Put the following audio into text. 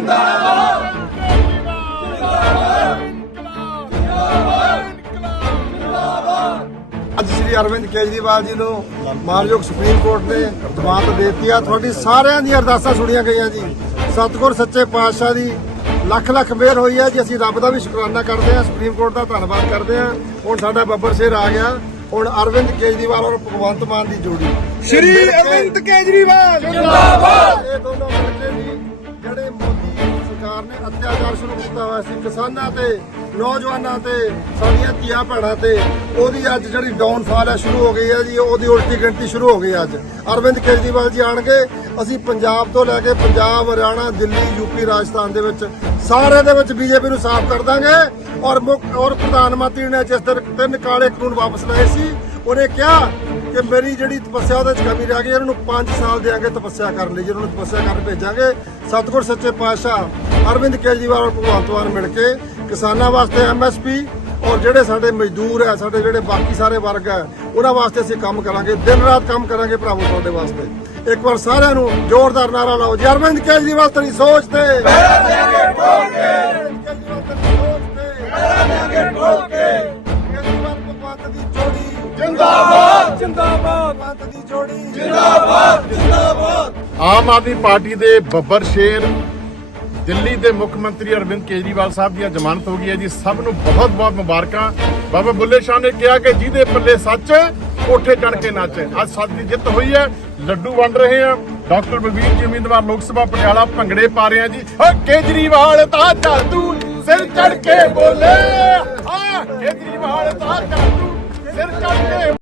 ਜਿੰਦਾਬਾਦ ਸ੍ਰੀ ਅਰਵਿੰਦ ਕੇਜਰੀਵਾਲ ਜੀ ਨੂੰ ਮਾਨਯੋਗ ਸੁਪਰੀਮ ਕੋਰਟ ਨੇ ਜ਼ਮਾਨਤ ਦਿੱਤੀ ਆ। ਤੁਹਾਡੀ ਸਾਰਿਆਂ ਦੀਆਂ ਅਰਦਾਸਾਂ ਸੁਣੀਆਂ ਗਈਆਂ ਜੀ। ਸਤਗੁਰ ਸੱਚੇ ਪਾਤਸ਼ਾਹ ਦੀ ਲੱਖ ਲੱਖ ਮਿਹਰ ਹੋਈ ਹੈ ਜੀ। ਅਸੀਂ ਰੱਬ ਦਾ ਵੀ ਸ਼ੁਕਰਾਨਾ ਕਰਦੇ ਹਾਂ ਸੁਪਰੀਮ ਕੋਰਟ ਦਾ ਧੰਨਵਾਦ ਕਰਦੇ ਹਾਂ। ਹੁਣ ਸਾਡਾ ਬੱਬਰ ਸ਼ੇਰ ਆ ਗਿਆ। ਹੁਣ ਅਰਵਿੰਦ ਕੇਜਰੀਵਾਲ ਔਰ ਭਗਵੰਤ ਮਾਨ ਦੀ ਜੋੜੀ। ਸ਼੍ਰੀ ਅਰਵਿੰਦ ਕੇਜਰੀਵਾਲ। ਜਿੰਦਾਬਾਦ! ਸਰਕਾਰ ਨੇ ਅਤਿਆਚਾਰ ਸ਼ੁਰੂ ਕੀਤਾ ਹੋਇਆ ਸੀ। ਕਿਸਾਨਾਂ ਤੇ, ਨੌਜਵਾਨਾਂ ਤੇ, ਸਾਡੀਆਂ ਧੀਆਂ ਭੈਣਾਂ ਤੇ, ਉਹਦੀ ਅੱਜ ਜਿਹੜੀ ਡਾਊਨਫਾਲ ਹੈ ਸ਼ੁਰੂ ਹੋ ਗਈ ਹੈ ਜੀ, ਉਹਦੀ ਉਲਟੀ ਗਿਣਤੀ ਸ਼ੁਰੂ ਹੋ ਗਈ ਹੈ ਅੱਜ। ਅਰਵਿੰਦ ਕੇਜਰੀਵਾਲ ਜੀ ਆਣਗੇ, ਅਸੀਂ ਪੰਜਾਬ ਤੋਂ ਲੈ ਕੇ ਪੰਜਾਬ, ਹਰਿਆਣਾ, ਦਿੱਲੀ ਯੂਪੀ ਰਾਜਸਥਾਨ ਦੇ ਵਿੱਚ ਸਾਰੇ ਦੇ ਵਿੱਚ ਬੀਜੇਪੀ ਨੂੰ ਸਾਫ਼ ਕਰ ਦਾਂਗੇ। ਔਰ ਮੁੱਖ ਔਰ ਪ੍ਰਧਾਨ ਮੰਤਰੀ ਨੇ ਜਿਸ ਤਰ੍ਹਾਂ ਤਿੰਨ ਕਾਲੇ ਕਾਨੂੰਨ ਵਾਪਸ ਲਏ ਸੀ, ਉਹਨੇ ਕਿਹਾ ਕਿ ਮੇਰੀ ਜਿਹੜੀ ਤਪੱਸਿਆ ਉਹਦੇ ਚ ਕਮੀ ਰਹਿ ਗਈ, ਉਹਨਾਂ ਨੂੰ 5 ਸਾਲ ਦੇਾਂਗੇ ਤਪੱਸਿਆ ਕਰਨ ਲਈ। ਜਿਹਨਾਂ ਨੂੰ ਤਪੱਸਿਆ ਕਰਨ ਭੇਜਾਂਗੇ, ਸਤਿਗੁਰ ਸੱਚੇ ਪਾਤਸ਼ਾਹ ਅਰਵਿੰਦ ਕੇਜਰੀਵਾਲ ਔਰ ਭਗਵੰਤ ਮਾਨ ਮਿਲ ਕੇ ਕਿਸਾਨਾਂ ਵਾਸਤੇ ਐਮਐਸਪੀ ਔਰ ਜਿਹੜੇ ਸਾਡੇ ਮਜ਼ਦੂਰ ਹੈ ਸਾਡੇ ਜਿਹੜੇ ਬਾਕੀ ਸਾਰੇ ਵਰਗ ਹੈ ਉਹਨਾਂ ਵਾਸਤੇ ਅਸੀਂ ਕੰਮ ਕਰਾਂਗੇ ਦਿਨ ਰਾਤ ਕੰਮ ਕਰਾਂਗੇ ਭਰਾਵੋ ਤੁਹਾਡੇ ਵਾਸਤੇ। ਇੱਕ ਵਾਰ ਸਾਰਿਆਂ ਨੂੰ ਜ਼ੋਰਦਾਰ ਨਾਰਾ ਲਾਓ ਜੀ ਅਰਵਿੰਦ ਕੇਜਰੀਵਾਲ ਤੇਰੀ ਸੋਚ ਤੇ। ਕੇਜਰੀਵਾਲ ਤੇਰੀ ਸੋਚ ਤੇ। ਕੇਜਰੀਵਾਲ ਭਗਵੰਤ ਦੀ ਜੋੜੀ। ਜਿੰਦਾਬਾਦ। ਜਿੰਦਾਬਾਦ। ਭਗਵੰਤ ਦੀ ਜੋੜੀ। ਜਿੰਦਾਬਾਦ। ਜਿੰਦਾਬਾਦ। ਆਮ ਆਦਮੀ ਪਾਰਟੀ ਦੇ ਬੱਬਰ ਸ਼ੇਰ ਦਿੱਲੀ ਦੇ ਮੁੱਖ ਮੰਤਰੀ ਅਰਵਿੰਦ ਕੇਜਰੀਵਾਲ ਸਾਹਿਬ ਦੀ ਜ਼ਮਾਨਤ ਹੋ ਗਈ ਹੈ ਜੀ। ਸਭ ਨੂੰ ਬਹੁਤ ਬਹੁਤ ਮੁਬਾਰਕਾਂ। ਬਾਬਾ ਬੁੱਲੇ ਸ਼ਾਹ ਨੇ ਕਿਹਾ ਕਿ ਜਿਹਦੇ ਪੱਲੇ ਸੱਚ, ਕੋਠੇ ਚੜ ਕੇ ਨੱਚ ਅੱਜ ਸੱਚ ਦੀ ਜਿੱਤ ਹੋਈ ਹੈ। ਲੱਡੂ ਵੰਡ ਰਹੇ ਆ ਡਾਕਟਰ ਬਲਬੀਰ ਜੀ ਉਮੀਦਵਾਰ ਲੋਕ ਸਭਾ ਪਟਿਆਲਾ ਭੰਗੜੇ ਪਾ ਰਹੇ ਆ ਜੀ। ਓ ਕੇਜਰੀਵਾਲ ਤਾਂ ਜਾਦੂ ਸਿਰ ਚੜ ਕੇ ਬੋਲੇ।